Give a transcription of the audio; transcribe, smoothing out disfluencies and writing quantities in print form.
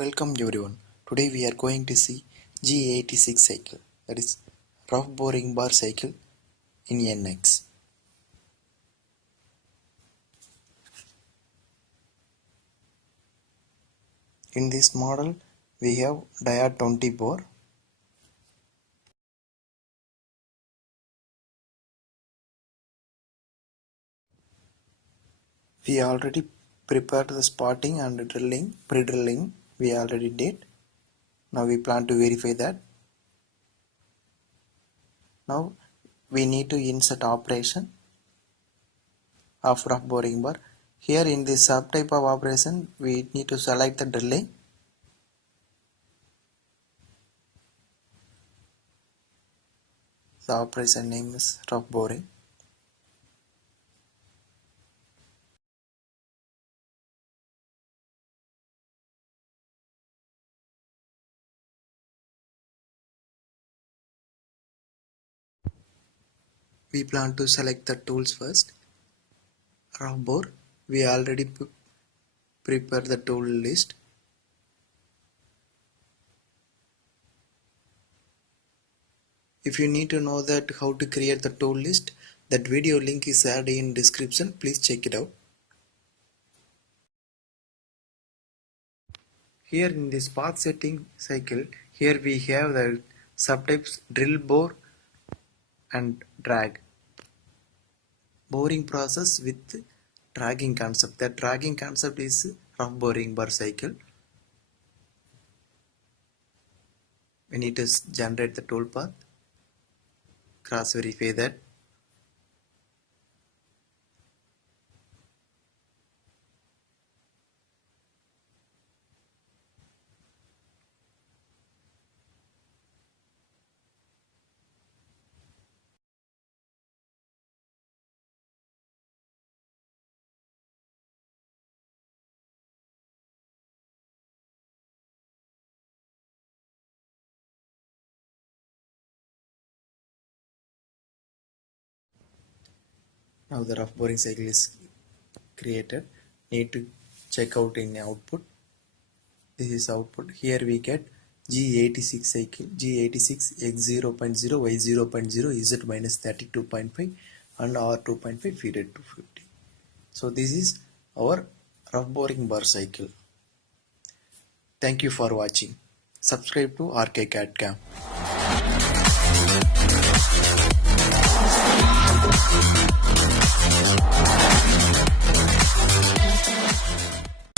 Welcome everyone. Today we are going to see G86 cycle, that is rough boring bar cycle in NX. In this model we have diode 20 bore. We already prepared the spotting and drilling, pre-drilling we already did. Now we plan to verify that. Now we need to insert operation of rough boring bar. Here in this subtype of operation we need to select the drilling. The operation name is rough boring. We plan to select the tools first. Rough bore, we already prepare the tool list. If you need to know that how to create the tool list, that video link is added in description. Please check it out. Here in this path setting cycle, here we have the subtypes drill bore and drag. Boring process with dragging concept. That dragging concept is rough boring bar cycle. We need to generate the tool path. Cross verify that. Now the rough boring cycle is created. Need to check out in output. This is output. Here we get G86 cycle, G86 X0.0, Y0.0, Z minus 32.5 and R2.5 feed at 250. So this is our rough boring bar cycle. Thank you for watching. Subscribe to RK CAD Cam.